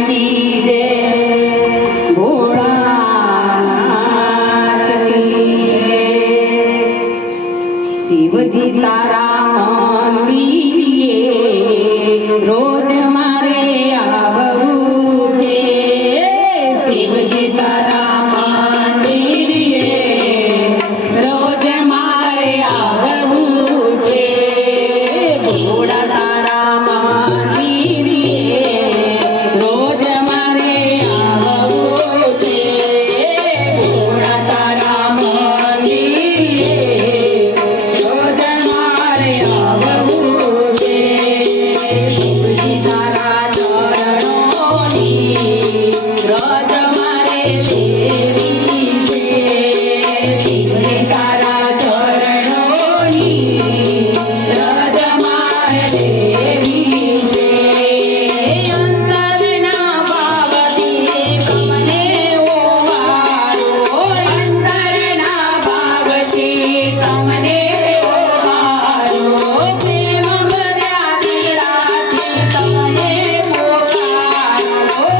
की जय भोळानाथ की जय। शिवजी तारा मंदिरे रोज मारे आवવું છે। શિવજી તારા મંદિરે રોજ મારે આવવું છે। ભોળા તારા મંદિરે રોજ મારે આવવું છે। ભોળા તારા મંદિરે રોજ મારે આવવું છે। શિવજી તારા ચરણોની રોજ મારે લેવી છે। શિવજી તારા ચરણોની રોજ મારે લેવી છે। અંતરના ભાવથી તમને ઓવાળો, અંતરના ભાવથી તમને ઓવાળો, પ્રેમ ભર્યા દિલડાથી તમને પોકારો,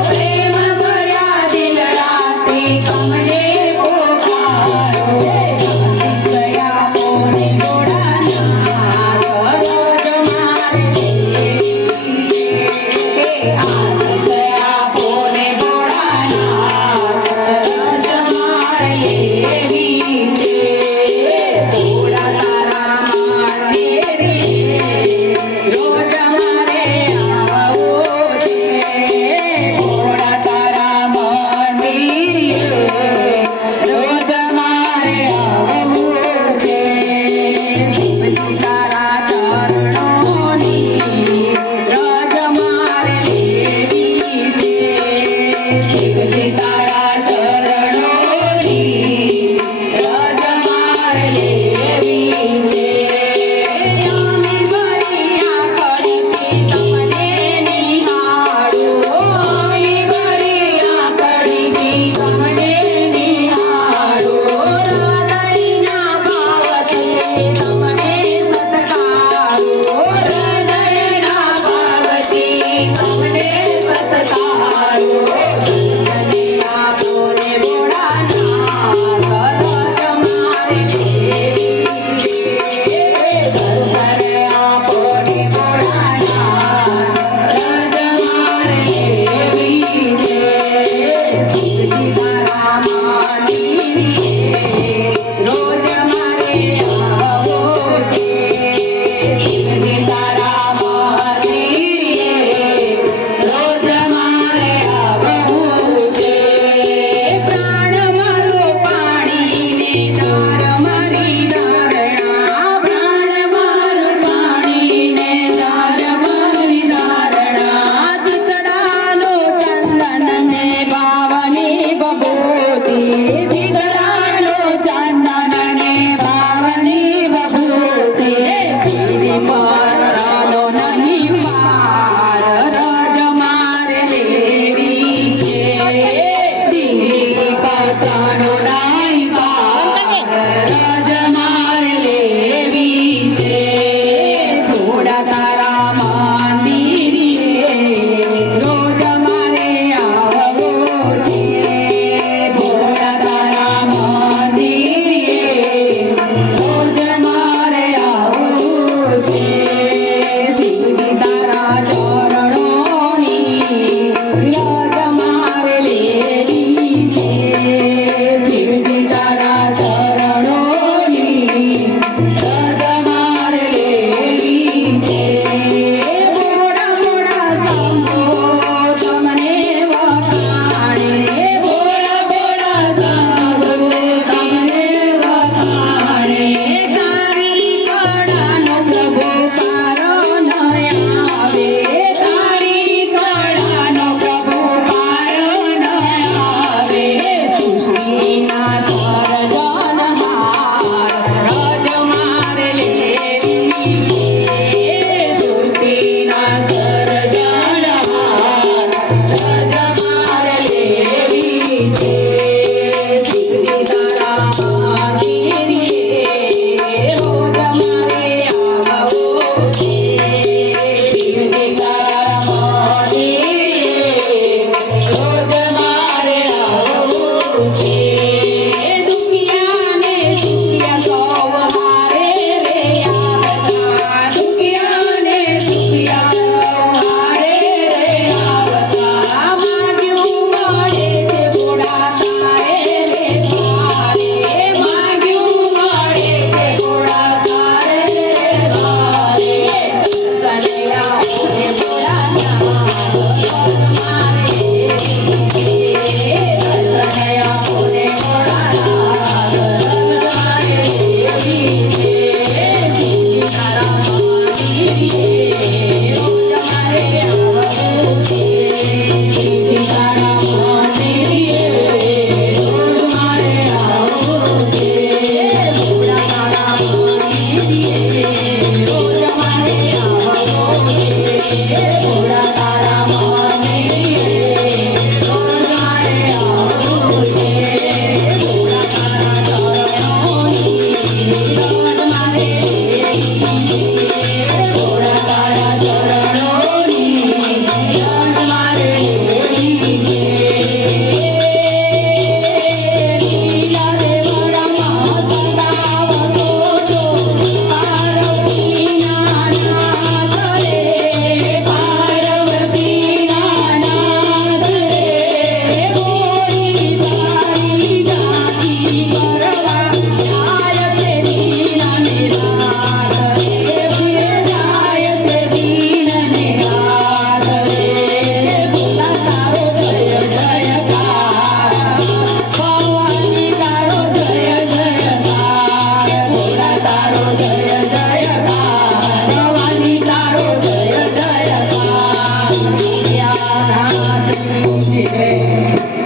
પ્રેમ ભર્યા દિલડાથી તમને પોકારો। દયા કોને ભોળાનાથ રોજ મારે લેવી છે। દયા કોને ભોળાનાથ રોજ મારે લેવી છે। ભોળા તારા મંદિરે રોજ મારે આવવું છે। ભોળા તારા મંદિરે રોજ મારે આવવું છે। શિવજી તારા ચરણોની રોજ મારે લેવી છે। શિવજી તારા ચરણોની રોજ મારે લેવી છે। આમી ભરી આંખડીથી તમને નિહાળું, આમી ભરી આંખડીથી તમને નિહાળું, હૃદયના ભાવથી તમને સત્કારું, હૃદયના ભાવથી તમને સત્કારું। દયા કોને ભોળાનાથ રોજ મારે લેવી છે। દર્શન આપોને ભોળાનાથ રોજ મારે લેવી છે। શિવજી તારા મંદિરે રોજ મારે આવવું છે। શિવજી તારા મંદિરે રોજ મારે આવવું છે। પ્રાણ મારો પાણીને દાર મારી ધારણા, પ્રાણ મારો પાણીને દાર મારી ધારણા, જીગડાનો ચંદન ને ભાવને ભભૂતિ, જીગડાનો ચંદન ને ભાવને ભભૂતિ। શ્રી પરનો નહીં પાર રોજ મારે લેવી છે। શ્રી પરનો નહીં પાર રોજ મારે લેવી છે। ભોળા તારા મંદિરે રોજ મારે આવવું છે। ભોળા તારા મંદિરે રોજ મારે આવવું છે। શિવજી તારા ચરણોની રોજ મારે લેવી છે। શિવજી તારા ચરણોની રોજ મારે લેવી છે। ભોળા ભોળા શંભો તમને વખાણે, ભોળા ભોળા શંભો તમને વખાણે, તારી કળાનો પ્રભુ કારો ન આવે, તારી કળાનો પ્રભુ કારો ન આવે। સૃષ્ટિના સર્જનહાર રોજ મારે લેવી છે। સૃષ્ટિના સર્જનહાર રોજ મારે લેવી છે। શિવજી તારા મંદિરે રોજ મારે આવવું છે। શિવજી તારા મંદિરે જય